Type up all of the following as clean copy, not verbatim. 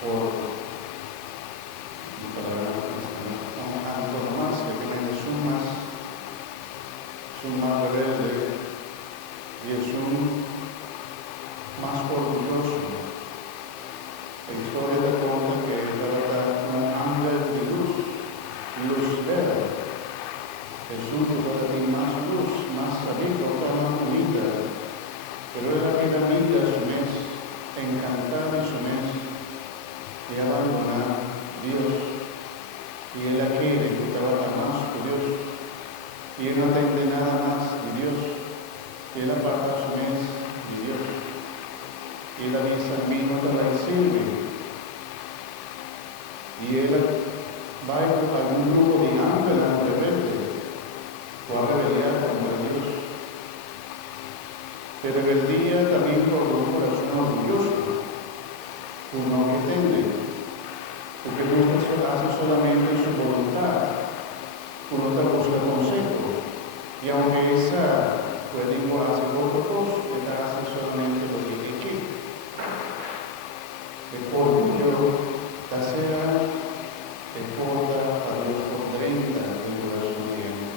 por antonomasia, que es un más rebelde y es un más orgulloso. La historia te cuenta que la verdad un ángel de luz vera. Jesús era más luz, más sabido, más comida, pero era que la vida su mes, encantada en su mes, y abandonar a Dios. Y él quiere que trabaja más con Dios, y él no entiende nada más de Dios, y él aparta su mes de Dios. Y él avisa a mí no te va a decirme. Y él va a un grupo de ángeles rebeldes, o a rebeliar contra Dios. Pero rebeldía también por un corazón orgulloso, uno que teme, porque no hace solamente su voluntad, uno te busca consejo, y aunque esa puede igualarse por pocos, te hace solamente lo que te quiere. El orgullo te hace te porta a Dios por 30 en corazón tiempo.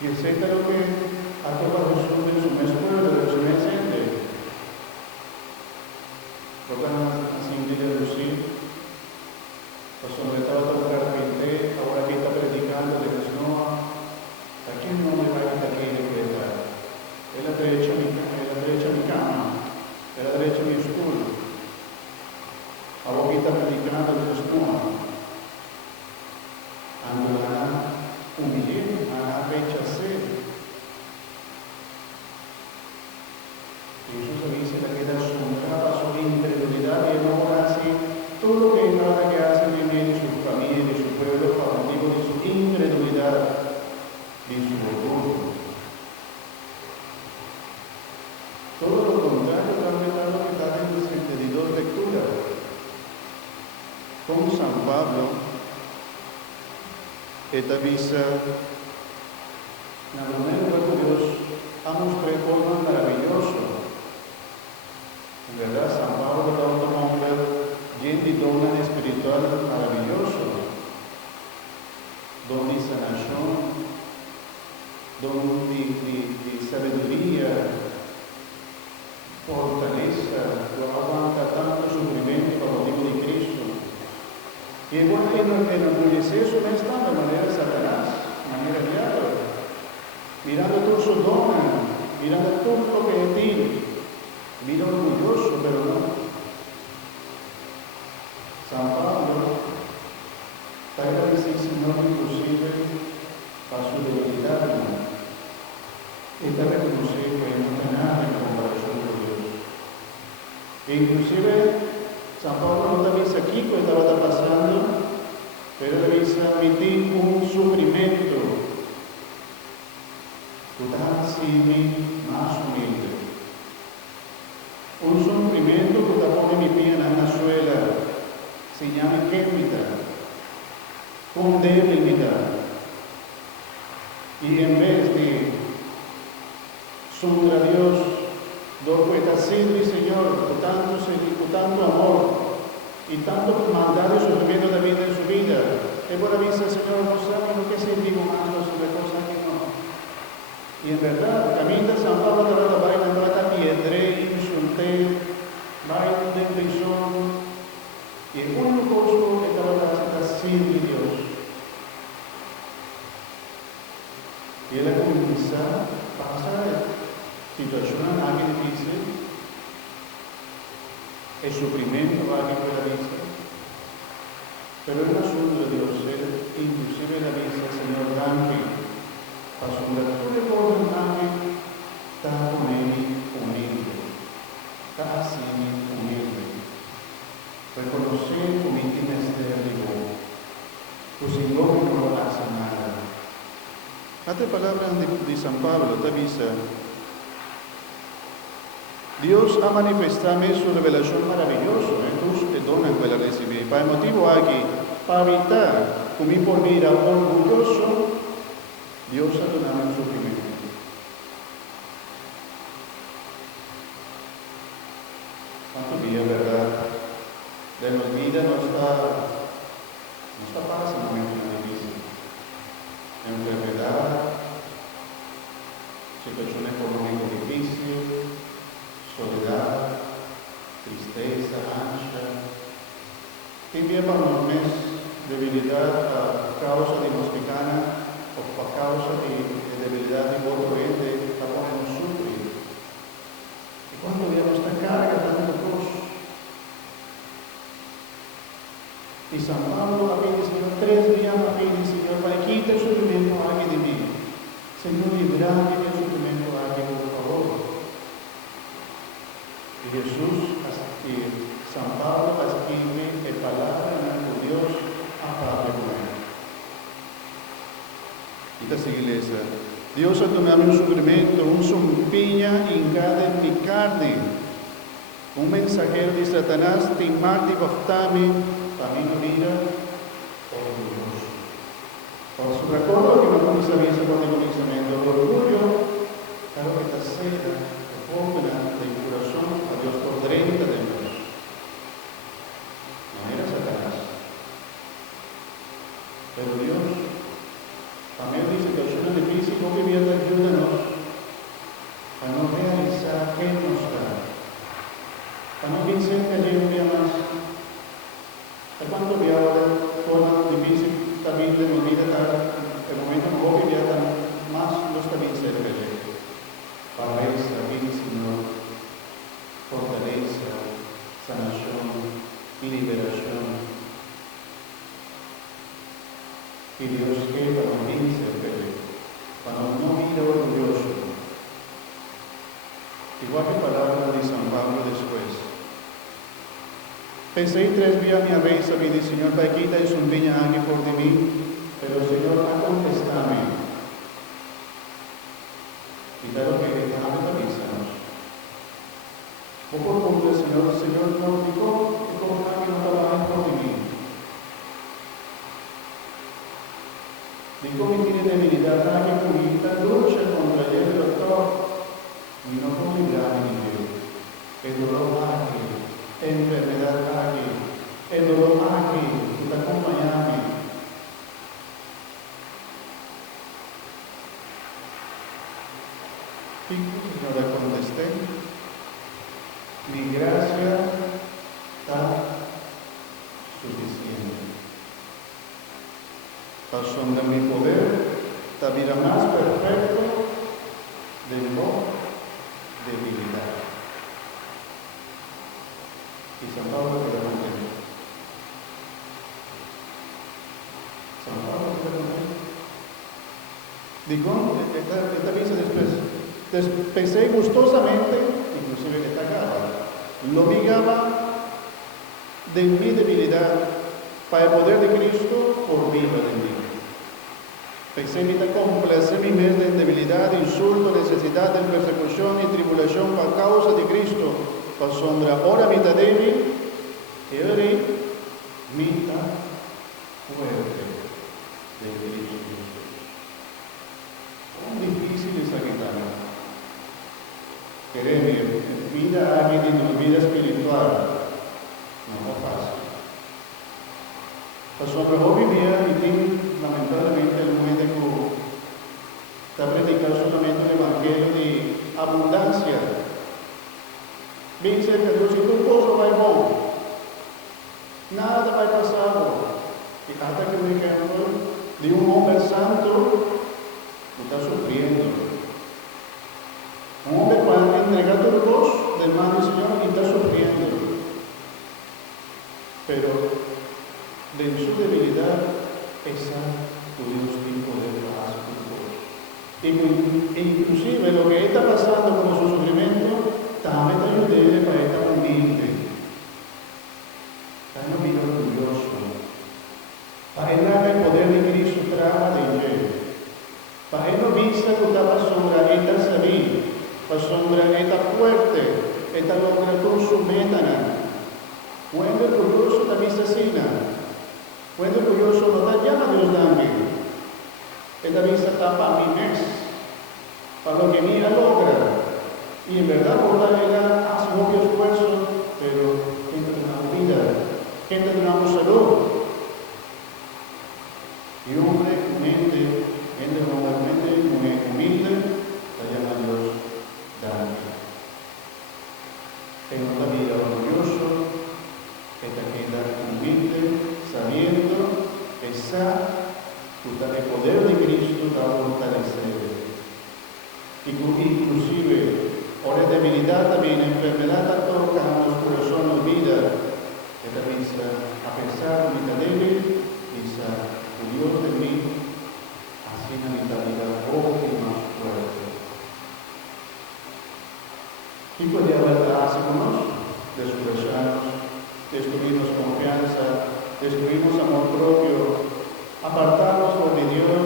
Y acerca lo que ha tocado Jesús en su mes pueblo, de su mes ende. Tocan así de reducir, pues sobre todo tocar gente, ahora que está predicando de que no, ¿a quién no me va a ir aquí de cuenta? Es la derecha mi cama, es la derecha mi estudio. Ahora que está predicando de que no, andará humillar, hará rechazar. Jesús dice que queda asombrada su incredulidad y no hace todo lo que ahora que hace en de su familia, de su pueblo, por motivo de su incredulidad, de su orgullo. Todo lo contrario, también lo que está en las 32 lecturas. Con San Pablo, esta visa, la manera de Dios ha mostrado forma maravilloso. En verdad, San Pablo era un hombre lleno de don espiritual maravilloso, don de sanación, don de sabiduría, fortaleza, que aguanta tanto sufrimiento por motivo de Cristo. Y bueno, enorgullecer su estado de manera de Satanás, de manera diaria, mirando todo su don, mirando todo lo que tiene. Mira orgulloso, pero no. San Pablo está agradecido, Señor, inclusive para su debilidad. Está reconocido que no tiene nada en comparación con Dios. E inclusive, San Pablo no te dice aquí que estaba pasando, pero le dice admitir un sufrimiento. Tú estás así más humilde. Un sufrimiento que te pone mi pie en la suela, se llama quémita, con debilidad. Y en vez de subir a Dios, lo que está haciendo mi Señor, con tanto amor y tanto maldad y sufrimiento de vida en su vida, es por avisar, Señor, no sabe lo que es el vivo más sobre cosas que no. Y en verdad, camina San Pablo de la vaina, no está piedre, vaina de prisión, y el único costo que está sin Dios. Y él comienza a pasar situaciones muy difíciles, el sufrimiento va a que la vista, pero el asunto de Dios, él inclusive la vista, Señor, dame, para su lectura de cosas, dame, está con él humilde. Casi humilde. Reconocer como tienes de arriba. Pues sin no hace nada. Esta palabra de San Pablo te avisa. Dios ha manifestado su revelación maravillosa. Entonces te donan para recibir. Para el motivo aquí, para evitar como por mira orgulloso, Dios ha donado un sufrimiento. Todavía, ¿verdad? de la vida no está fácil en momentos difíciles. Enfermedad, situación económica difícil, soledad, tristeza, ansia. También para los meses debilidad a causa de mosquicana o a causa de debilidad de otro ente, la podemos sufrir. Y cuando vemos esta carga tanto cruz, y San Pablo a pide, Señor, 3 días a pide, Señor, para quita el sufrimiento a alguien de mí. Señor, librame del sufrimiento a alguien, por favor. Y Jesús, y San Pablo, escribe la palabra de Dios a Pablo con él. Y esta iglesia, Dios ha tomado un sufrimiento, un zumpiña hincada en mi carne, un mensajero de Satanás, timarte y baftame, para mí no mira orgulloso. Por su recuerdo que no comienza a verse con el comenzamiento, el orgullo, claro que está seca, que ponga del corazón a Dios por 30 de Dios. No era Satanás. Pero Dios también dice que es una difícil, no vivir, ayúdanos a no realizar que nos da, a no vencer que allí un día más. Cuando vi ahora todo difícil, también de mi vida, el momento no voy a vivir más, no está bien cerca de él. Pureza, bien, Señor, fortaleza, sanación y liberación. Y Dios que para no bien cerca de él, para no vivir orgulloso. Igual que palabra de San Pablo después. Pensé 3 días mi vez a mí, Señor, para quita y un viña aquí por de mí, pero Señor, a contestarme. Y claro que déjame avisarnos. O por completo, Señor, no dijo que como alguien no trabaja por de mí. Dijo que tiene debilidad, alguien que lucha contra el doctor, y no con librar ni Dios. El dolor aquí. Enfermedad aquí, el dolor aquí, tú acompañame. Y Señor, le contesté, mi gracia está suficiente. Para sobre mi poder, la vida más perfecta de no debilidad. Y San Pablo quedó contento. San Pablo quedó contento. Dijo, esta visa después, pensé gustosamente, inclusive esta cara, lo obligaba de mi debilidad para el poder de Cristo por vida de mí. Pensé en complacer mi mes de debilidad, insulto, necesidad, de persecución y tribulación por causa de Cristo. Para sombra, ahora mitad débil, y ahora mitad fuerte de Cristo Jesús. Cuán difícil es esta guitarra. Créeme, vida aquí en tu vida espiritual no es fácil. Para sombra, hoy vivía y tiene lamentablemente el médico está predicando solamente el evangelio de abundancia. Bien cerca de Dios, si tu cosa va bom, nada vai pasar. Y hasta que me ejemplo de un hombre santo, tú estás sufriendo. Un hombre para entregar tu voz del mano del Señor y está sufriendo. Pero de su debilidad, esa Dios tiene poder para su voz. Inclusive lo que está pasando con su sufrimiento, también te ayude para estar humilde, tan orgulloso, para el poder de Cristo traga de él, para él no vista que está sombra, esta salir, para sombra, esta fuerte, esta logra con su metana, cuando el orgulloso también se asesina, cuando el orgulloso no da llama a Dios también, esta vista tapa a mi mes, para lo que mira logra. Y en verdad por la vida hace obvio esfuerzo, pero tiene una vida ¿Quién tendremos salud? Y hombre humilde, gente normalmente muy humilde, la llama Dios Dante. Que no te vida orgulloso, que te queda humilde, sabiendo que el poder de Cristo te va a fortalecer. Inclusive, por debilidad también, enfermedad toca a los corazones vida. Que también a pesar de mi débil, dice, Dios de mí, así en mi vida óptima fuerte. Y puede haber hacemos, descuidarnos, destruimos confianza, destruimos amor propio, apartarnos de Dios,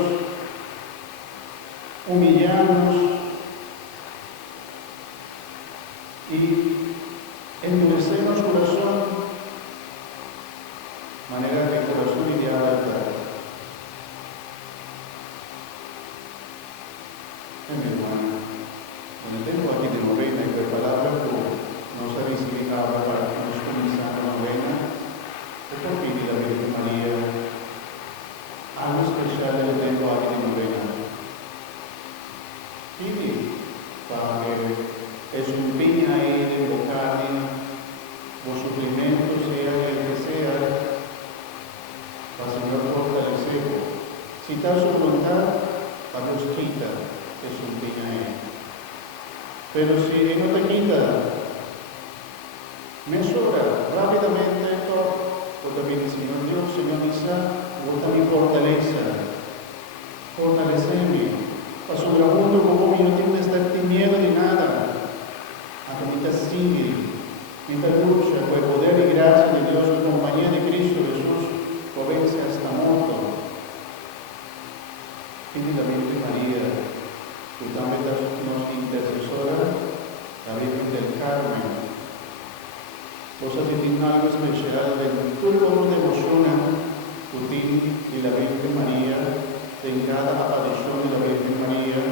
humillarnos y endurecernos corazón. Manera que el corazón ideal es mi hermano, cuando tengo aquí de novena y de palabra, no sabéis si habla para que nos comenzamos la novena, es por fin la Virgen María, algo especial del tengo aquí de novena. Y para que es un piña ahí de invocar los sufrimientos, sea el que sea, para el Señor fortalecer. Si está su voluntad, a Dios quita, es un piña ahí. Pero si no te quita, mesura rápidamente esto, pues también Señor Dios, Señor Isa, vos también fortaleceme. Para sobre el mundo como no tienes que estar miedo de nada, aunque me te sigue, me te lucha por el poder y gracia de Dios en compañía de Cristo Jesús, lo vence hasta muerto. Y la Virgen María, tú también nos intercesora, la Virgen del Carmen. Cosa que tiene algo especial, tú como te emociona, tú tienes de la Virgen María, en cada aparición de la Virgen María,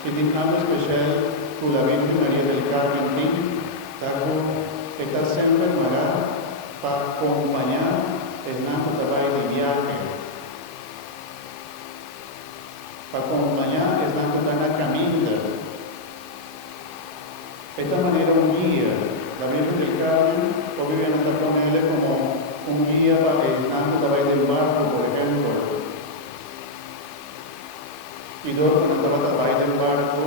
si tiene algo especial, tú la Virgen María del Carmen, que está siempre hermana para acompañar el nuestro trabajo de viaje, para acompañar el nuestro camino. De esta manera un guía, la Virgen del Carmen, obviamente está con él como un guía para el nuestro trabajo del barco, por ejemplo. Y luego cuando estaba trabajando en el barco,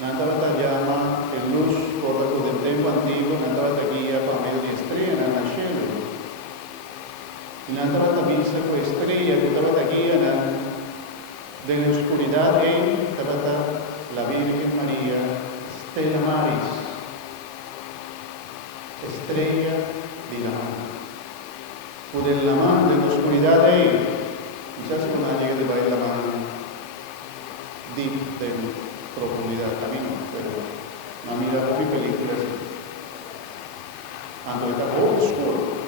andaba la llama, el luz por del templo antiguo, andaba la guía para medio de estrella en el cielo. Y andaba también esa estrella, que estaba la guía de la oscuridad, estaba la Virgen María, Stella Maris, estrella de la mano. O de la mano, de la oscuridad, quizás cuando llega de bailar la mano, deep de profundidad camino, pero una mirada muy película así. Ando está old school.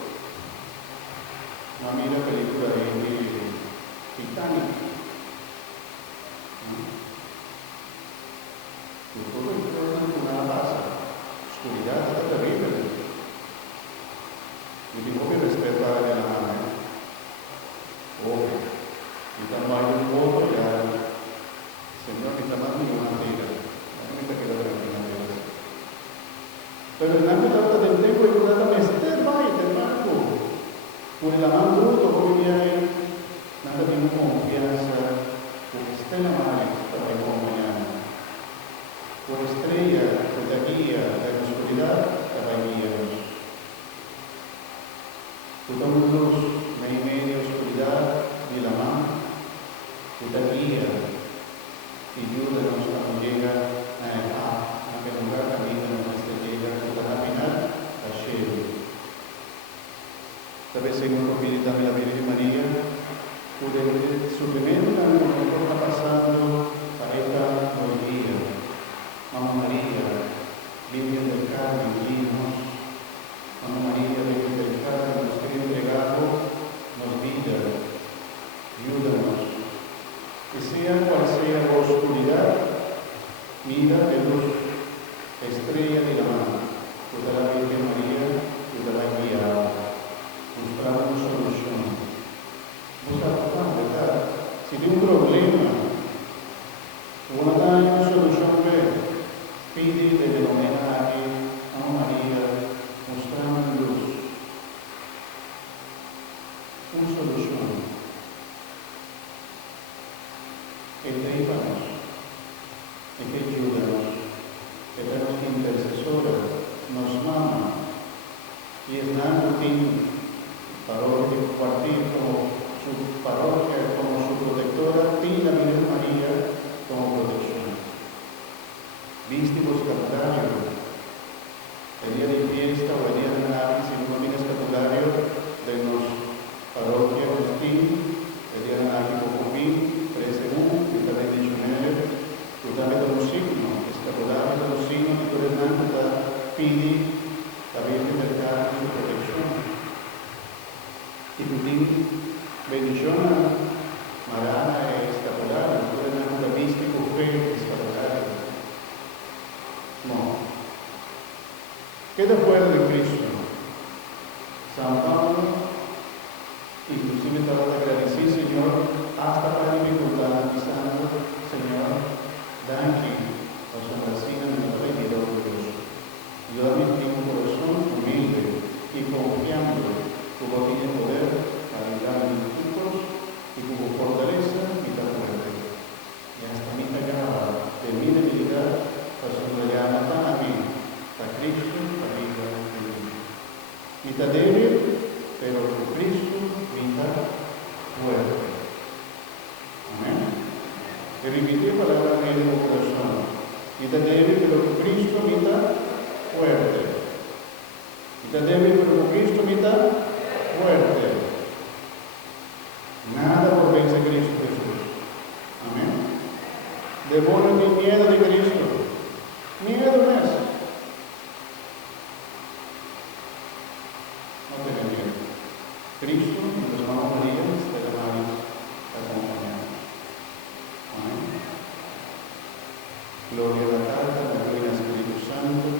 Una mira película de Titanic. Y todo el problema con una pasa. Oscuridad está terrible. Y tengo que respetar de la mano. Obvio. Y cuando hay un voto ya Señor, que está más ninguna tira. A mí me queda tranquila. Pero el ámbito del tiempo es una meseta, vaya, del barco. Por el amor bruto, hoy hay nada de confianza, porque está en la madre para acompañar. Por estrella, por la guía, de la oscuridad, para guiarnos. Por toda luz, media oscuridad, de la mano, por la guía. Y ayúdanos cuando llega a que lugar camino hasta llegar al final al cielo. Tal vez Señor nos pide también la Virgen María, por el sufrimiento que está pasando a esta guía. Mamá María, Virgen del Carmen, guíanos. Mamá María, Virgen del Carmen, nos quiere entregar, nos vida. Ayúdanos. Que sea cual sea la oscuridad, mira de luz, estrella de la mano, toda la Virgen María, toda la guía, parroquia, cuartil como su parroquia, como su protectora, y la Virgen María como protección. Vístico escapulario, el día de fiesta o el día de Navidad, si uno tiene escapulario de los parroquia Agustín, el día de Navidad Copí, 13U, que también dicho en él, tú sabes de los signos, escapulario de los signos, y tú eres blanco, pidi, la Virgen del Carmen, su protección. Y tu bendición marana e escapulario, tú eres blanco, místico, fe, escapulario. No. Queda fuera de Cristo. San Pablo, inclusive trata de agradecer, Señor, hasta para dificultad, pensando, Señor, danke, os abracina en la fe y el orgulloso. Yo también tengo un corazón humilde y confiando, como tiene poder para ayudar a mis hijos y como fortaleza y tan fuerte. Y hasta mi cagada de mi debilidad, pues me llama tan a mí, a Cristo, a vida en mí. Vita débil, pero con Cristo, vita fuerte. Amén. E ripeté palabra en el corazón. Vita débil, pero con Cristo, vita fuerte. Vita débil, pero con Cristo, vita fuerte. Nada por vencer a Cristo Jesús. Amén. Demonio ni miedo de Cristo. Miedo no es. No tenga miedo. Cristo, nuestra mamá María, te llamamos a acompañar. Amén. Gloria a la Padre, a la Gloria al Espíritu Santo.